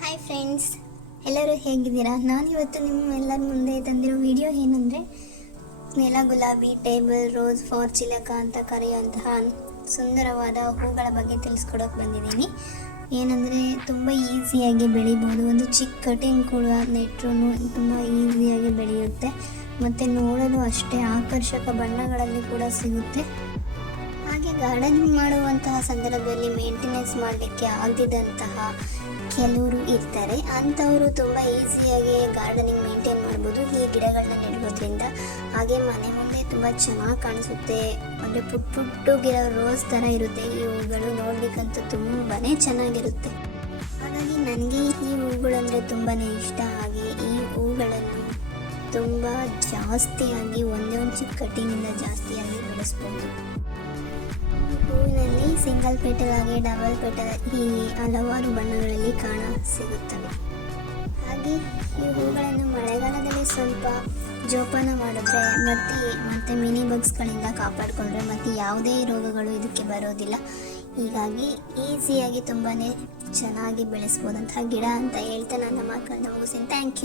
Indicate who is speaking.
Speaker 1: Hi friends ಎಲ್ಲರೂ ಹೇಗಿದ್ದೀರಾ? ನಾನಿವತ್ತು ನಿಮ್ಮ ಎಲ್ಲರ ಮುಂದೆ ತಂದಿರೋ ವಿಡಿಯೋ ಏನಂದರೆ ನೆಲ ಗುಲಾಬಿ, ಟೇಬಲ್, ರೋಸ್, ಫಾರ್, ಚಿಲಕ ಅಂತ ಕರೆಯುವಂತಹ ಸುಂದರವಾದ ಹೂಗಳ ಬಗ್ಗೆ ತಿಳಿಸ್ಕೊಡೋಕೆ ಬಂದಿದ್ದೀನಿ. ಏನಂದರೆ, ತುಂಬ ಈಸಿಯಾಗಿ ಬೆಳಿಬೋದು. ಒಂದು ಚಿಕ್ಕ ಕಟಿಂಗ್ ಕೂಡ ನೆಟ್ರೂ ತುಂಬ ಈಸಿಯಾಗಿ ಬೆಳೆಯುತ್ತೆ. ಮತ್ತು ನೋಡಲು ಅಷ್ಟೇ ಆಕರ್ಷಕ ಬಣ್ಣಗಳಲ್ಲಿ ಕೂಡ ಸಿಗುತ್ತೆ. ಹಾಗೆ ಗಾರ್ಡನಿಂಗ್ ಮಾಡುವಂತಹ ಸಂದರ್ಭದಲ್ಲಿ ಮೇಂಟೆನೆನ್ಸ್ ಮಾಡಲಿಕ್ಕೆ ಆಗದಿದ್ದಂತಹ ಕೆಲವರು ಇರ್ತಾರೆ. ಅಂಥವರು ತುಂಬ ಈಸಿಯಾಗಿ ಗಾರ್ಡನಿಂಗ್ ಮೇಂಟೈನ್ ಮಾಡ್ಬೋದು. ಈ ಗಿಡಗಳನ್ನ ನೆಡೋದ್ರಿಂದ ಹಾಗೆ ಮನೆ ಮುಂದೆ ತುಂಬ ಚೆನ್ನಾಗಿ ಕಾಣಿಸುತ್ತೆ. ಅಂದರೆ ಪುಟ್ ಗಿಡ ರೋಸ್ ಥರ ಇರುತ್ತೆ. ಈ ಹೂಗಳು ನೋಡ್ಲಿಕ್ಕಂತೂ ತುಂಬಾ ಚೆನ್ನಾಗಿರುತ್ತೆ. ಹಾಗಾಗಿ ನನಗೆ ಈ ಹೂಗಳಂದರೆ ತುಂಬಾ ಇಷ್ಟ. ಹಾಗೆ ತುಂಬ ಜಾಸ್ತಿಯಾಗಿ, ಒಂದೇ ಒಂದು ಚಿಕ್ಕ ಕಟ್ಟಿಂಗಿಂದ ಜಾಸ್ತಿಯಾಗಿ ಬೆಳೆಸ್ಬೋದು. ಹೂವಿನಲ್ಲಿ ಸಿಂಗಲ್ ಪೆಟಲ್ ಆಗಿ ಡಬಲ್ ಪೆಟಲ್ ಹೀಗೆ ಹಲವಾರು ಬಣ್ಣಗಳಲ್ಲಿ ಕಾಣ ಸಿಗುತ್ತವೆ. ಹಾಗೆ ಈ ಹೂಗಳನ್ನು ಮಳೆಗಾಲದಲ್ಲಿ ಸ್ವಲ್ಪ ಜೋಪಾನ ಮಾಡಿದ್ರೆ ಮತ್ತೆ ಮತ್ತೆ ಮಿನಿ ಬಗ್ಸ್ಗಳಿಂದ ಕಾಪಾಡಿಕೊಂಡ್ರೆ ಮತ್ತೆ ಯಾವುದೇ ರೋಗಗಳು ಇದಕ್ಕೆ ಬರೋದಿಲ್ಲ. ಹೀಗಾಗಿ ಈಸಿಯಾಗಿ ತುಂಬಾ ಚೆನ್ನಾಗಿ ಬೆಳೆಸ್ಬೋದಂತಹ ಗಿಡ ಅಂತ ಹೇಳ್ತಾ ನನ್ನ ಮಾತುಗಳನ್ನ ಮುಗಿಸ್ತೀನಿ. Thank you